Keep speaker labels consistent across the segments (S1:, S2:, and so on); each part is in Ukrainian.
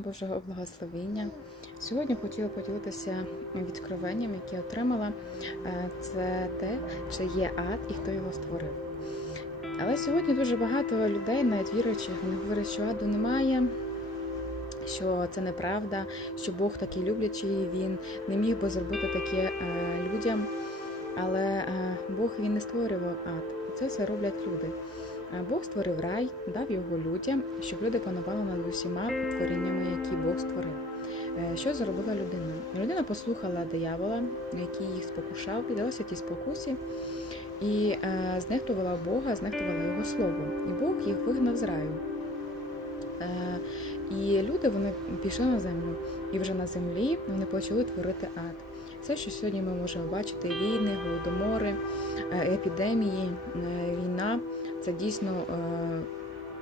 S1: Божого благословіння. Сьогодні хотіла поділитися відкровенням, яке отримала. Е, Це те, чи є ад і хто його створив. Але сьогодні дуже багато людей, навіть віруючих, вони говорять, що аду немає, що це неправда, що Бог такий люблячий, він не міг би зробити таке е, людям. Але е, Бог він не створював ад. Це все роблять люди. Бог створив рай, дав його людям, щоб люди панували над усіма творіннями, які Бог створив. Е, Що зробила людина? Людина послухала диявола, який їх спокушав, піддалася тій спокусі і е, знехтувала Бога, знехтувала його слово. І Бог їх вигнав з раю. Е, І люди вони пішли на землю, і вже на землі вони почали творити ад. Все, що сьогодні ми можемо бачити: війни, голодомори, е, епідемії, е, війна це дійсно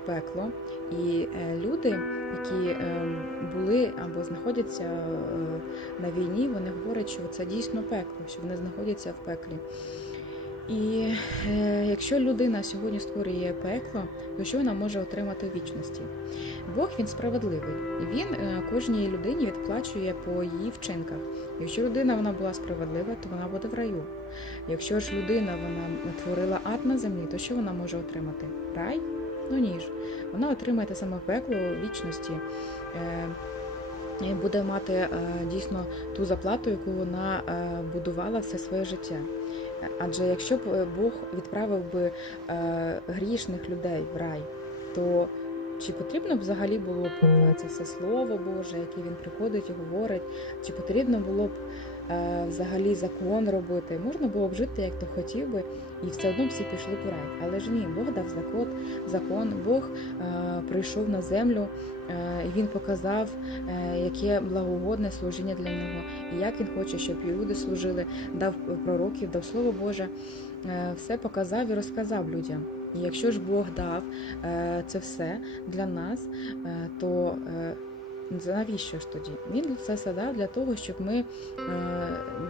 S1: пекло. І люди, які були або знаходяться на війні, вони говорять, що це дійсно пекло, що вони знаходяться в пеклі. І е, якщо людина сьогодні створює пекло, то що вона може отримати в вічності? Бог він справедливий, і він е, кожній людині відплачує по її вчинках. Якщо людина вона була справедлива, то вона буде в раю. Якщо ж людина вона творила ад на землі, то що вона може отримати? Рай? Ну ні ж. Вона отримає те саме пекло вічності. Е, буде мати е, дійсно ту заплату, яку вона е, будувала все своє життя. Адже якщо б е, Бог відправив би грішних людей в рай, то чи потрібно взагалі було б е, це все слово Боже, яке він приходить і говорить, чи потрібно було б е, взагалі закон робити? Можна було б жити, як то хотів би, і все одно всі пішли в рай. Але ж ні, Бог дав закон, закон, Бог е, прийшов на землю, і він показав, яке благогодне служіння для нього, і як він хоче, щоб люди служили, дав пророків, дав слово Боже, все показав і розказав людям. І якщо ж Бог дав е, це все для нас, е, то е, навіщо ж тоді? Він це все дав для того, щоб ми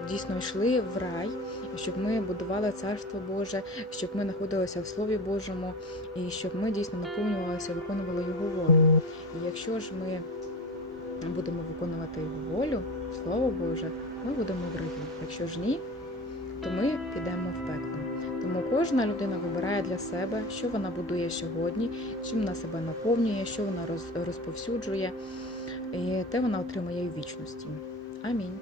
S1: дійсно йшли в рай, щоб ми будували царство Боже, щоб ми знаходилися в Слові Божому, і щоб ми дійсно наповнювалися, виконували Його волю. І якщо ж ми будемо виконувати Його волю, Слово Боже, ми будемо в раї. Якщо ж ні, то ми підемо в пекло. Тому кожна людина вибирає для себе, що вона будує сьогодні, чим вона себе наповнює, що вона розповсюджує, і те вона отримає в вічності. Амінь.